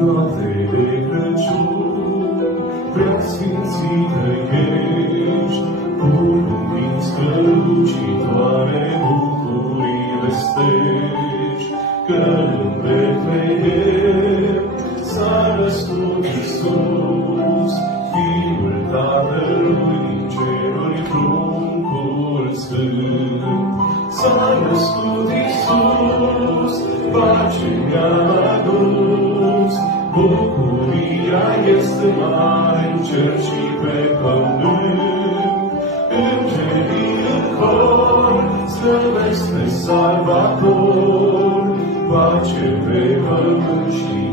Noapte de Crăciun, preasfințită ești, cu lumini strălucitoare bucurii vestești, că în Betlehem s-a născut Iisus, Fiul Tatălui din ceruri, pruncul sfânt. S-a născut Iisus, pace mi-a adus, bucuria este mare în cer și pe pământ. Îngerii în cor slăvesc pe Salvator, pace pe pământ și